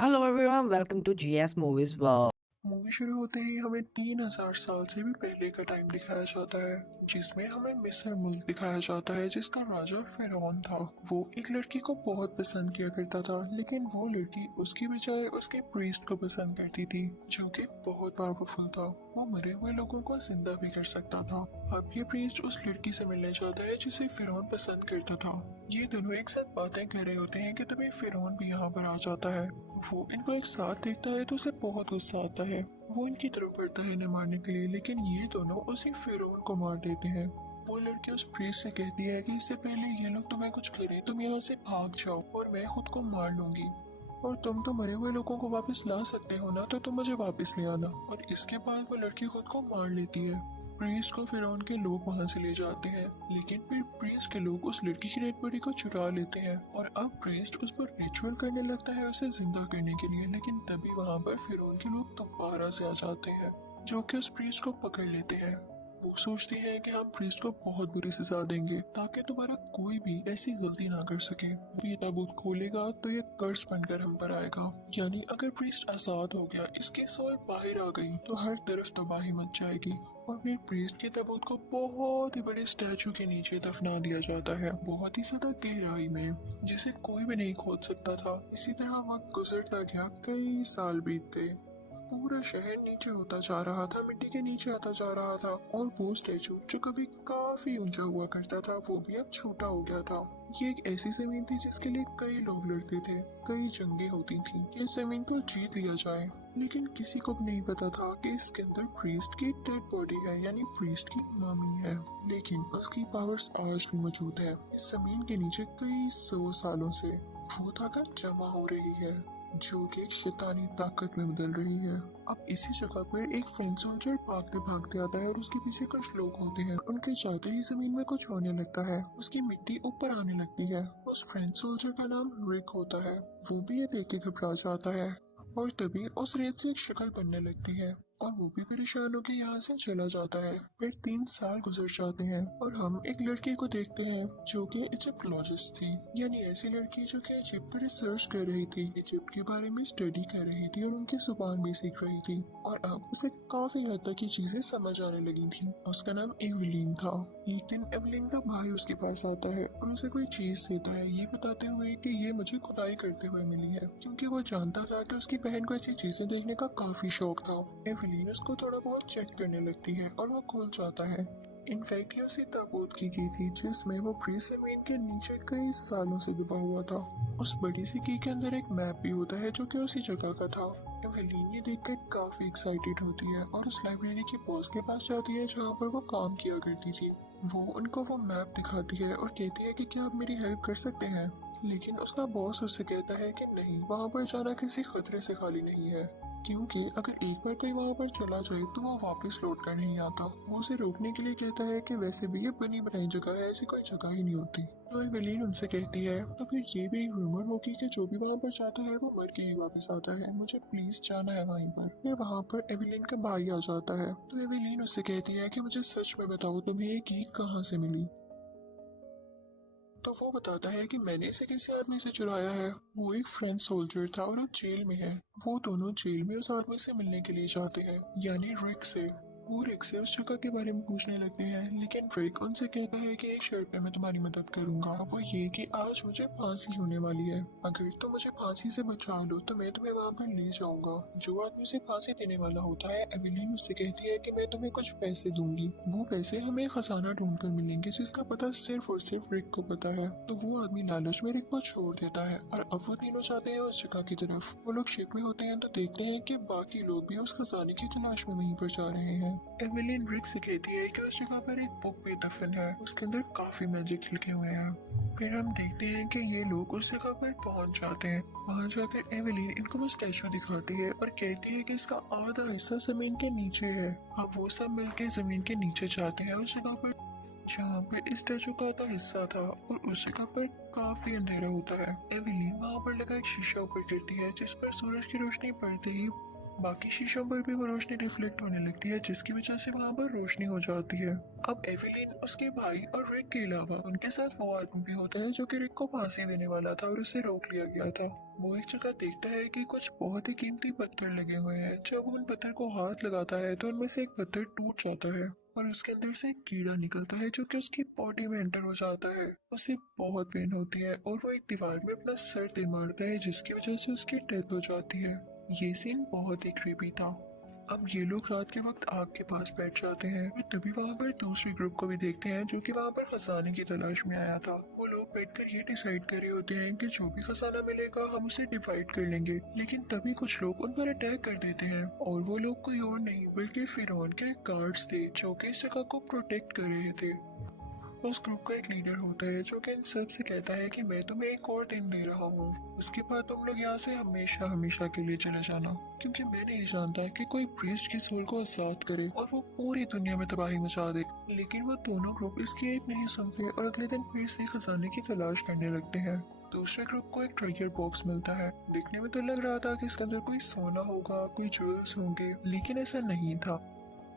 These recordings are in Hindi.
Hello everyone, welcome to GS Movies World. Movie शुरू होते ही हमें 3000 साल से भी पहले का टाइम दिखाया जाता है, जिसमें हमें मिस्र मुल्क दिखाया जाता है जिसका राजा फिरौन था। वो एक लड़की को बहुत पसंद किया करता था, लेकिन वो लड़की उसकी बजाय उसके प्रीस्ट को पसंद करती थी, जो कि बहुत पावरफुल था। वो मरे हुए लोगों को जिंदा भी कर सकता था। अब ये प्रीस्ट उस लड़की से मिलने जाता है जिसे फिरौन पसंद करता था। ये दोनों एक साथ बातें कर रहे होते हैं कि तभी फिरौन भी यहाँ पर आ जाता है। वो इनको एक साथ देखता है तो उसे बहुत गुस्सा आता है। वो इनकी तरफ बढ़ता है इन्हें मारने के लिए, लेकिन ये दोनों उसी फिरौन को मार देते हैं। वो लड़की उस प्रीस्ट से कहती है कि इससे पहले ये लोग तुम्हें कुछ करें, तुम यहाँ से भाग जाओ और मैं खुद को मार लूंगी। और तुम तो मरे हुए लोगों को वापस ला सकते हो ना, तो तुम मुझे वापस ले आना। और इसके बाद वो लड़की खुद को मार लेती है। प्रीस्ट को फिरौन के लोग वहां से ले जाते हैं, लेकिन फिर प्रीस्ट के लोग उस लड़की की डेड बॉडी को चुरा लेते हैं और अब प्रीस्ट उस पर रिचुअल करने लगता है उसे जिंदा करने के लिए। लेकिन तभी वहां पर फिरौन के लोग दोबारा से आ जाते हैं, जो कि उस प्रीस्ट को पकड़ लेते हैं। वो सोचते हैं कि हम प्रीस्ट को बहुत बुरी सजा देंगे ताकि दोबारा कोई भी ऐसी गलती ना कर सके। ये ताबूत खोलेगा तो ये कर्ज बनकर हम पर आएगा, यानी अगर प्रीस्ट आजाद हो गया, इसकी सोल बाहर आ गई तो हर तरफ तबाही मच जाएगी। और फिर प्रीस्ट के ताबूत को बहुत ही बड़े स्टैचू के नीचे दफना दिया जाता है, बहुत ही ज्यादा गहराई में, जिसे कोई भी नहीं खोद सकता था। इसी तरह वक्त गुजरता गया, कई साल बीत गए। पूरा शहर नीचे होता जा रहा था, मिट्टी के नीचे आता जा रहा था, और वो स्टैचू जो कभी काफी ऊंचा हुआ करता था वो भी अब छोटा हो गया था। ये एक ऐसी जमीन थी जिसके लिए कई लोग लड़ते थे, कई जंगें होती थी कि इस जमीन को जीत लिया जाए, लेकिन किसी को भी नहीं पता था कि इसके अंदर प्रीस्ट की डेड बॉडी है, यानी प्रीस्ट की मम्मी है। लेकिन उसकी पावर्स आज भी मौजूद है। इस जमीन के नीचे कई 100 सालों से वो ताकत जमा हो रही है, जो कि एक शैतानी ताकत में बदल रही है। अब इसी जगह पर एक फ्रेंच सोल्जर भागते भागते आता है और उसके पीछे कुछ लोग होते हैं। उनके जाते ही जमीन में कुछ होने लगता है, उसकी मिट्टी ऊपर आने लगती है। उस फ्रेंच सोल्जर का नाम रिक होता है। वो भी ये देख के घबरा जाता है, और तभी उस रेत से एक शक्ल बनने लगती है और वो भी परेशान होकर यहाँ से चला जाता है। फिर 3 साल गुजर जाते हैं और हम एक लड़की को देखते हैं जो कि इजिप्टोलॉजिस्ट थी, यानी ऐसी लड़की जो कि इजिप्ट पर रिसर्च कर रही थी, इजिप्ट के बारे में स्टडी कर रही थी और उनकी जुबान भी सीख रही थी। और अब उसे काफी हद तक ये चीजें समझ आने लगी थी। उसका नाम एवलीन था। एक दिन एवलीन का भाई उसके पास आता है और उसे कोई चीज देता है, ये बताते हुए कि ये मुझे खुदाई करते हुए मिली है, क्योंकि वो जानता था कि उसकी बहन को ऐसी चीजें देखने का काफी शौक था। एवलीन उसको थोड़ा बहुत चेक करने लगती है और वो खुल जाता है। इनफैक्ट ये उसी ताबूत की थी जिसमें वो प्री जमीन के नीचे कई सालों से दबा हुआ था। उस बड़ी सी की के अंदर एक मैप भी होता है जो कि उसी जगह का था। एवलीन ये देखकर काफी एक्साइटेड होती है और उस लाइब्रेरी के बॉस के पास जाती है जहाँ पर वो काम किया करती थी। वो उनको वो मैप दिखाती है और कहती है कि क्या आप मेरी हेल्प कर सकते हैं। लेकिन उसका बॉस उससे कहता है कि नहीं, वहाँ पर जाना किसी खतरे से खाली नहीं है, क्योंकि अगर एक बार कोई वहाँ पर चला जाए तो वो वापस लौट कर नहीं आता। वो उसे रोकने के लिए कहता है कि वैसे भी ये बनी बनाई जगह है, ऐसी कोई जगह ही नहीं होती। तो एवेलीन उनसे कहती है तो फिर ये भी एक रूमर होगी कि जो भी वहाँ पर जाता है वो मर के ही वापस आता है, मुझे प्लीज जाना है वहीं पर। फिर वहाँ पर एवेलीन का भाई आ जाता है, तो एवेलीन उससे कहती है कि मुझे सच में बताओ तुम्हें ये की कहाँ से मिली। तो वो बताता है कि मैंने इसे किसी आदमी से चुराया है। वो एक फ्रेंच सोल्जर था और अब जेल में है। वो दोनों जेल में उस आदमी से मिलने के लिए जाते हैं, यानी रिक से। वो रिक से उस जगह के बारे में पूछने लगते हैं, लेकिन रिक उनसे कहता है कि एक शर्त पे मैं तुम्हारी मदद करूंगा, वो ये कि आज मुझे फांसी होने वाली है। अगर तुम मुझे फांसी से बचा लो तो मैं तुम्हें वहाँ पर ले जाऊंगा। जो आदमी उसे फांसी देने वाला होता है, एवेलीन उससे कहती है कि मैं तुम्हें कुछ पैसे दूंगी। वो पैसे हमें खजाना ढूंढ कर मिलेंगे जिसका पता सिर्फ और सिर्फ रिक को पता है। तो वो आदमी लालच में रिक को छोड़ देता है और अब वो तीनों जाते हैं उस जगह की तरफ। वो लोग शिप में होते हैं तो देखते हैं कि बाकी लोग भी उस खजाने की तलाश में वहीं पर जा रहे हैं। एवेलिन रिक से कहती है कि उस जगह पर एक बुक भी दफन है, उसके अंदर काफी मैजिक्स लिखे हुए हैं। फिर हम देखते हैं कि ये लोग उस जगह पर पहुंच जाते हैं। वहां जाकर एवेलिन इनको वो स्टैचू दिखाती है और कहती है कि इसका आधा हिस्सा जमीन के नीचे है। अब वो सब मिलकर जमीन के नीचे जाते हैं उस जगह पर जहाँ पे इस स्टैचू का आधा हिस्सा था, और उस जगह पर काफी अंधेरा होता है। एवेलिन वहाँ पर लगा एक शीशा ऊपर गिरती है जिस पर सूरज की रोशनी पड़ते ही बाकी शीशों पर भी वो रोशनी रिफ्लेक्ट होने लगती है जिसकी वजह से वहाँ पर रोशनी हो जाती है। अब एवेलिन, उसके भाई और रिक के अलावा उनके साथ वो आदमी भी होता है जो कि रिक को फांसी देने वाला था और उसे रोक लिया गया था। वो एक जगह देखता है कि कुछ बहुत ही कीमती पत्थर लगे हुए हैं। जब वो उन पत्थर को हाथ लगाता है तो उनमें से एक पत्थर टूट जाता है और उसके अंदर से एक कीड़ा निकलता है जो कि उसकी बॉडी में एंटर हो जाता है। उसे बहुत पेन होती है और वो एक दीवार में अपना सर दे मारता है जिसकी वजह से उसकी डेथ हो जाती है। ये सीन बहुत ही क्रीपी था। अब ये लोग रात के वक्त आग के पास बैठ जाते हैं। वे तभी वहाँ पर दूसरे ग्रुप को भी देखते हैं जो कि वहाँ पर खजाने की तलाश में आया था। वो लोग बैठकर ये डिसाइड कर रहे होते हैं कि जो भी खजाना मिलेगा हम उसे डिवाइड कर लेंगे, लेकिन तभी कुछ लोग उन पर अटैक कर देते हैं और वो लोग कोई और नहीं बल्कि फिरौन के गार्ड्स थे जो कि इस जगह को प्रोटेक्ट कर रहे थे। उस ग्रुप का एक लीडर होता है जो कि इन सब से कहता है कि मैं तुम्हें एक और दिन दे रहा हूँ, उसके बाद तुम लोग यहाँ से हमेशा हमेशा के लिए चले जाना, क्योंकि मैं नहीं जानता कि कोई प्रीस्ट की सोल को आजाद करे और वो पूरी दुनिया में तबाही मचा दे। लेकिन वो दोनों ग्रुप इसकी एक नहीं सुनते और अगले दिन फिर से खजाने की तलाश करने लगते हैं। दूसरे ग्रुप को एक ट्रेजर बॉक्स मिलता है। देखने में तो लग रहा था कि इसके अंदर कोई सोना होगा, कोई ज्वेल्स होंगे, लेकिन ऐसा नहीं था।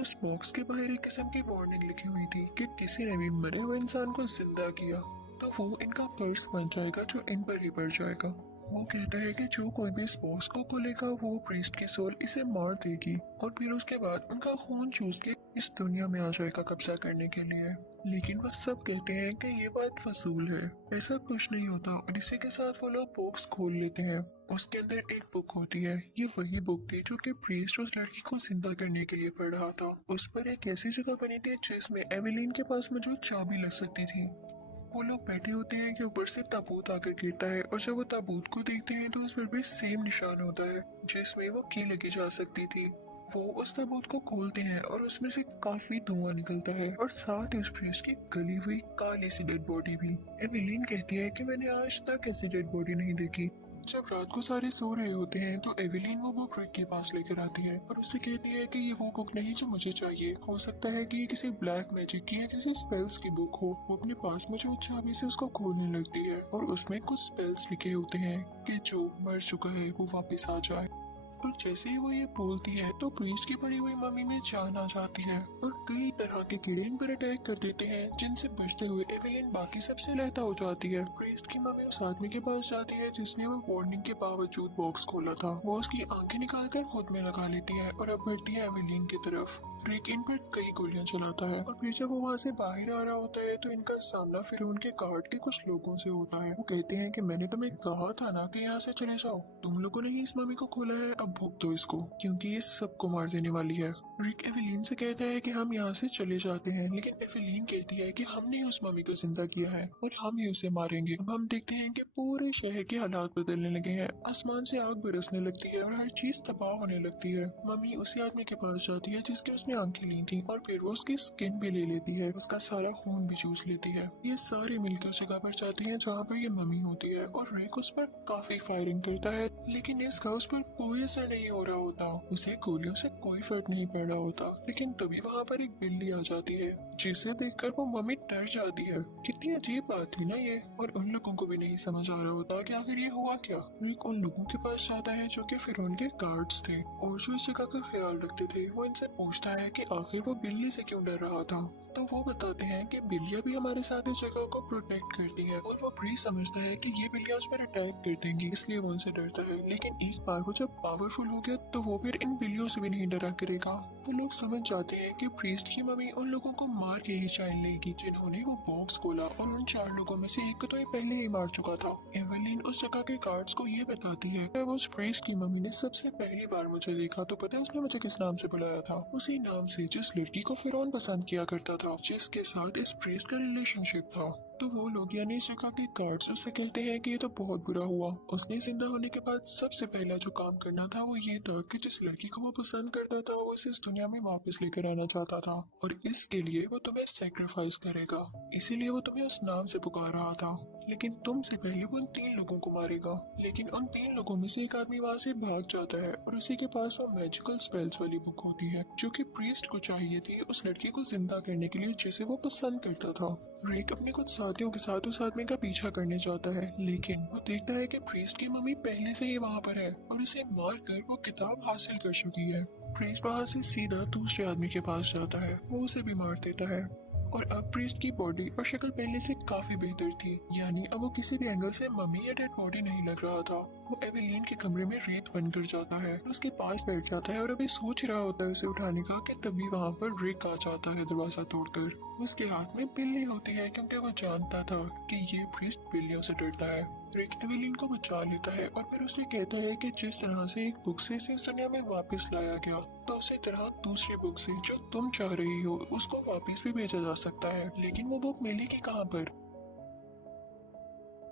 उस बॉक्स के बाहर एक किस्म की वार्निंग लिखी हुई थी कि किसी ने भी मरे हुए इंसान को जिंदा किया तो वो इनका पर्स बन जाएगा जो इन पर ही पड़ जाएगा। वो कहता है कि जो कोई भी इस बॉक्स को खोलेगा वो प्रीस्ट की सोल इसे मार देगी और फिर उसके बाद उनका खून चूस के इस दुनिया में आ जाएगा कब्जा करने के लिए। लेकिन वो सब कहते हैं कि ये बात फजूल है, ऐसा कुछ नहीं होता और इसी के साथ वो लोग बॉक्स खोल लेते हैं। उसके अंदर एक बुक होती है। ये वही बुक थी जो कि प्रीस्ट उस लड़की को जिंदा करने के लिए पढ़ रहा था। उस पर एक ऐसी जगह बनी थी जिसमें एवेलिन के पास मौजूद चाबी लग सकती थी। वो लोग बैठे होते हैं कि ऊपर से ताबूत आकर गिरता है और जब वो ताबूत को देखते हैं तो उस पर भी सेम निशान होता है जिसमें वो की लगी जा सकती थी। वो उस ताबूत को खोलते हैं और उसमें से काफी धुआं निकलता है और साथ ही उस प्रीस्ट की गली हुई काली सी डेड बॉडी भी। एवेलिन कहती है कि मैंने आज तक ऐसी डेड बॉडी नहीं देखी। जब रात को सारे सो रहे होते हैं तो एवेलिन वो बुक रिक के पास लेकर आती है और उससे कहती है कि ये वो बुक नहीं जो मुझे चाहिए। हो सकता है कि ये किसी ब्लैक मैजिक की या किसी स्पेल्स की बुक हो। वो अपने पास मौजूद चाबी से उसको खोलने लगती है और उसमें कुछ स्पेल्स लिखे होते हैं कि जो मर चुका है वो वापस आ जाए। और जैसे ही वो ये बोलती है तो प्रीस्ट की पड़ी हुई मम्मी में जान आ जाती है और कई तरह के कीड़े इन पर अटैक कर देते हैं जिनसे बचते हुए एवेलिन बाकी सबसे लहता हो जाती है। प्रीस्ट की मम्मी उस आदमी के पास जाती है जिसने वो वार्निंग के बावजूद बॉक्स खोला था। वो उसकी आंखें निकालकर खुद में लगा लेती है और अब बढ़ती है एवेलिन की तरफ। रिक इन पर कई गोलियां चलाता है और फिर जब वो वहाँ से बाहर आ रहा होता है तो इनका सामना फिर उनके गार्ड के कुछ लोगों से होता है। वो कहते हैं कि मैंने तुम्हें कहा था ना कि यहाँ से चले जाओ, तुम लोगों ने ही इस मम्मी को खोला है, अब भुगतो दो इसको क्योंकि ये सबको मार देने वाली है। रिक एवेलिन से कहता है कि हम यहाँ से चले जाते हैं, लेकिन एवेलिन कहती है कि हमने उस मम्मी को जिंदा किया है और हम ही उसे मारेंगे। अब हम देखते हैं कि पूरे शहर के हालात बदलने लगे हैं। आसमान से आग बरसने लगती है और हर चीज तबाह होने लगती है। मम्मी उसी आदमी के पास जाती है जिसके उसने आंखें ली थी और फिर वो उसकी स्किन भी ले लेती है, उसका सारा खून भी चूस लेती है। ये सारे मिलकर उस जगह पर जाते हैं जहाँ पर ये मम्मी होती है और रिक उस पर काफी फायरिंग करता है, लेकिन इसका उस पर कोई असर नहीं हो रहा होता। उसे गोलियों से कोई फर्क नहीं पड़ रहा होता। लेकिन तभी वहाँ पर एक बिल्ली आ जाती है जिसे देखकर वो मम्मी डर जाती है। कितनी अजीब बात थी ना ये, और उन लोगों को भी नहीं समझ आ रहा होता कि आखिर ये हुआ क्या। रिक उन लोगों के पास जाता है जो कि फिर उनके गार्ड्स थे और जो इस जगह का ख्याल रखते थे। वो इनसे पूछता है कि आखिर वो बिल्ली से क्यों डर रहा था। तो वो बताते हैं कि बिल्लियां भी हमारे साथ इस जगह को प्रोटेक्ट करती है और वो प्री समझता है कि ये बिल्लियां उस पर अटैक कर देंगी, इसलिए वो उनसे डरता है। लेकिन एक बार वो जब पावरफुल हो गया तो वो फिर इन बिल्लियों से भी नहीं डरा करेगा। वो लोग समझ जाते हैं कि प्रीस्ट की मम्मी उन लोगों को मार के ही चाइल्ड लेगी जिन्होंने वो बॉक्स खोला, और उन 4 लोगों में से एक को तो ये पहले ही मार चुका था। एवेलिन उस जगह के गार्ड्स को ये बताती है कि उस प्रीस्ट की मम्मी ने सबसे पहली बार मुझे देखा तो पता है उसने मुझे किस नाम से बुलाया था, उसी नाम से जिस लड़की को फिरौन पसंद किया करता था, जिसके साथ इस प्रीस्ट का रिलेशनशिप था। तो वो लोग यानी इस जगह के गार्ड्स उससे कहते हैं कि ये तो बहुत बुरा हुआ। उसने जिंदा होने के बाद सबसे पहला जो काम करना था वो ये था कि जिस लड़की को वो पसंद करता था वो इसे इस दुनिया में वापस लेकर आना चाहता था, और इसके लिए वो तुम्हें सेक्रीफाइस करेगा, इसीलिए वो तुम्हें उस नाम से पुकार रहा था। लेकिन तुमसे पहले वो उन 3 लोगों को मारेगा। लेकिन उन 3 लोगों में से एक आदमी वहाँ से भाग जाता है और उसी के पास वो मैजिकल स्पेल्स वाली बुक होती है जो कि प्रीस्ट को चाहिए थी उस लड़की को जिंदा करने के लिए जिसे वो पसंद करता था। रिक अपने कुछ साथियों के साथ उस आदमी का पीछा करने जाता है, लेकिन वो देखता है कि प्रीस्ट की मम्मी पहले से ही वहाँ पर है और उसे मार कर वो किताब हासिल कर चुकी है। प्रीस्ट वहाँ से सीधा दूसरे आदमी के पास जाता है, वो उसे भी मार देता है और अब प्रीस्ट की बॉडी और शक्ल पहले से काफी बेहतर थी, यानी अब वो किसी भी एंगल से मम्मी या डेड बॉडी नहीं लग रहा था। वो एवेलिन के कमरे में रेत बनकर जाता है, उसके पास बैठ जाता है और अभी सोच रहा होता है उसे उठाने का कि तभी वहाँ पर रिक आ जाता है दरवाजा तोड़कर। उसके हाथ में बिल्ली होती है क्योंकि वो जानता था कि ये प्रीस्ट बिल्लियों से डरता है। रिक एवेलिन को बचा लेता है और फिर उसे कहता है कि जिस तरह से एक बुक से इसे इस दुनिया में वापस लाया गया, तो उसी तरह दूसरी बुक से जो तुम चाह रही हो उसको वापस भी भेजा जा सकता है, लेकिन वो बुक मिलेगी कहाँ पर?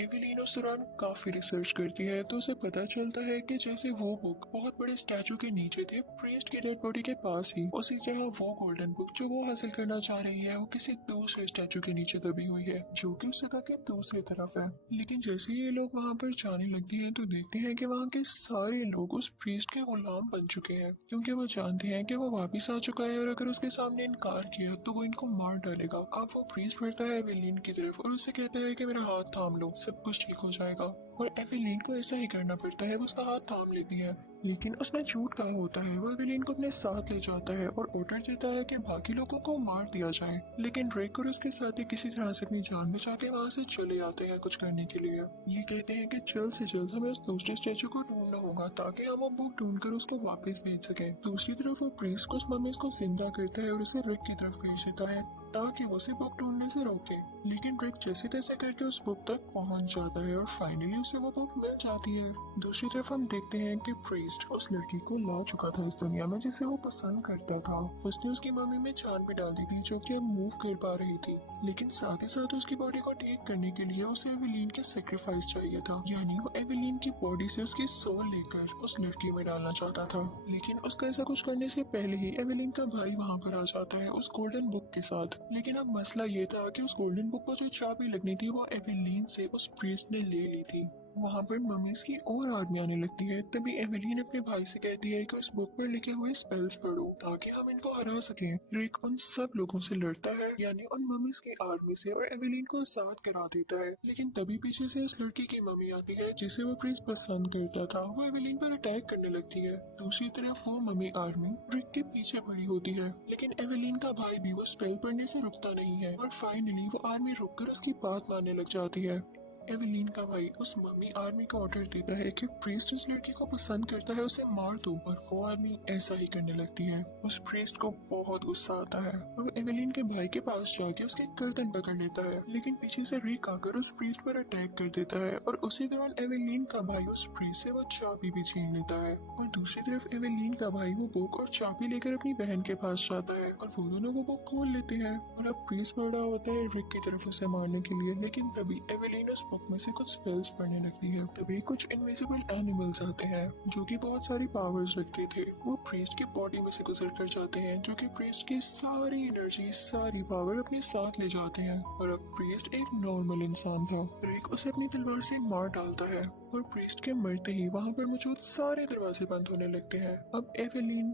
एवेलिन उस दौरान काफी रिसर्च करती है तो उसे पता चलता है कि जैसे वो बुक बहुत बड़े स्टैचू के नीचे थे प्रीस्ट की डेड बॉडी के पास ही, उसी तरह वो गोल्डन बुक जो वो हासिल करना चाह रही है वो किसी दूसरे स्टैचू के नीचे दबी हुई है जो कि उस जगह के दूसरी तरफ है। लेकिन जैसे ही ये लोग वहाँ पर जाने लगते हैं तो देखते हैं कि वहाँ के सारे लोग उस प्रीस्ट के गुलाम बन चुके हैं, क्योंकि वो जानते हैं कि वो वापिस आ चुका है और अगर उसके सामने इनकार किया तो वो इनको मार डालेगा। अब वो प्रीस्ट बढ़ता है एवेलिन की तरफ और उससे कहता है कि मेरा हाथ थाम लो, सब कुछ ठीक हो जाएगा। और एवेलिन को ऐसा ही करना पड़ता है, वो उसका हाथ थाम लेती है, लेकिन उसने झूठ कहा होता है। वो एवेलिन को अपने साथ ले जाता है और ऑर्डर देता है कि बाकी लोगों को मार दिया जाए, लेकिन रिक और उसके साथी किसी तरह से अपनी जान बचा के वहाँ से चले आते हैं कुछ करने के लिए। ये कहते हैं कि जल्द से जल्द हमें उस दूसरे स्टेचू को ढूंढना होगा ताकि हम वो बुक ढूंढकर उसको वापस भेज सकें। दूसरी तरफ वो प्रीस्ट को उस मम्मी को जिंदा करता है और उसे रिक की तरफ भेज देता है ताकि वो उसे बुक ढूंढने से रोके, लेकिन रिक जैसे तैसे करके उस बुक तक पहुंच जाता है और फाइनली उसे वो बुक मिल जाती है। दूसरी तरफ हम देखते हैं कि प्रीस्ट उस लड़की को ला चुका था इस दुनिया में जिसे वो पसंद करता था। उसने उसकी मम्मी में जान भी डाल दी थी जो कि अब मूव कर पा रही थी, लेकिन साथ ही साथ उसकी बॉडी को ठीक करने के लिए उसे एवेलिन के सेक्रीफाइस चाहिए था, यानी वो एवेलिन की बॉडी से उसकी सोल लेकर उस लड़की में डालना चाहता था। लेकिन उसका ऐसा कुछ करने से पहले ही एवेलिन का भाई वहाँ पर आ जाता है उस गोल्डन बुक के साथ। लेकिन अब मसला ये था कि उस गोल्डन बुक को जो चाबी लगनी थी वो एवेलिन से उस प्रीस्ट ने ले ली थी। वहाँ पर मम्मीज की और आर्मी आने लगती है, तभी एवेलिन अपने भाई से कहती है कि उस बुक पर लिखे हुए स्पेल्स पढ़ो ताकि हम इनको हरा सकें। रिक उन सब लोगों से लड़ता है, यानी उन मम्मीज की आर्मी से, और एवेलिन को साथ करा देता है। लेकिन तभी पीछे से उस लड़की की मम्मी आती है जिसे वो प्रीस्ट पसंद करता था, वो एवेलिन पर अटैक करने लगती है। दूसरी तरफ वो मम्मी आर्मी रिक के पीछे पड़ी होती है, लेकिन एवेलिन का भाई भी वो स्पेल पढ़ने से रुकता नहीं है और फाइनली वो आर्मी रुककर उसकी बात मानने लग जाती है। एवेलिन का भाई उस मम्मी आर्मी को ऑर्डर देता है कि प्रीस्ट उस लड़की को पसंद करता है, उसे मार दो, और वो आर्मी ऐसा ही करने लगती है। उस प्रीस्ट को बहुत गुस्सा आता है और वो एवेलिन के भाई के पास जाके उसकी गर्दन पकड़ लेता है, लेकिन पीछे से रिक आकर उस प्रीस्ट पर अटैक कर देता है और उसी दौरान एवेलिन का भाई उस प्रीस्ट से वो चाबी भी छीन लेता है। और दूसरी तरफ एवेलिन का भाई वो बुक और चाबी लेकर अपनी बहन के पास जाता है और वो दोनों वो बुक खोल लेते हैं। और अब प्रीस्ट बढ़ रहा होता है रिक की तरफ उसे मारने के लिए, लेकिन तभी एवेलिन उस बुक में से कुछ स्पेल्स पढ़ने लगती है। तभी कुछ इनविजिबल एनिमल्स आते हैं जो कि बहुत सारी पावर्स रखते थे, वो प्रीस्ट की बॉडी में से गुजर कर जाते हैं, जो कि प्रीस्ट की सारी एनर्जी सारी पावर अपने साथ ले जाते हैं। और अब प्रीस्ट एक नॉर्मल इंसान था। रिक उसे अपनी तलवार से मार डालता है और प्रीस्ट के मरते ही वहाँ पर मौजूद सारे दरवाजे बंद होने लगते हैं। अब एवेलिन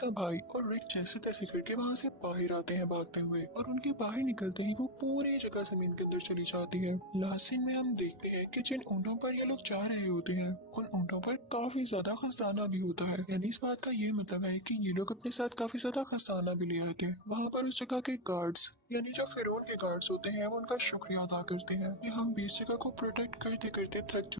का भाई और रिक जैसे तैसे करके वहाँ से बाहर आते हैं भागते हुए, और उनके बाहर निकलते ही वो पूरी जगह जमीन के अंदर चली जाती है। लास्ट सीन में हम देखते हैं कि जिन ऊँटों पर ये लोग जा रहे होते हैं उन ऊँटों पर काफी ज्यादा खजाना भी होता है, यानी इस बात का ये मतलब है कि ये लोग अपने साथ काफी ज्यादा खजाना भी ले आते हैं। वहाँ पर उस जगह के गार्ड्स यानी जो फिरौन के गार्ड्स होते हैं वो उनका शुक्रिया अदा करते हैं कि हम भी इस जगह को प्रोटेक्ट करते करते थक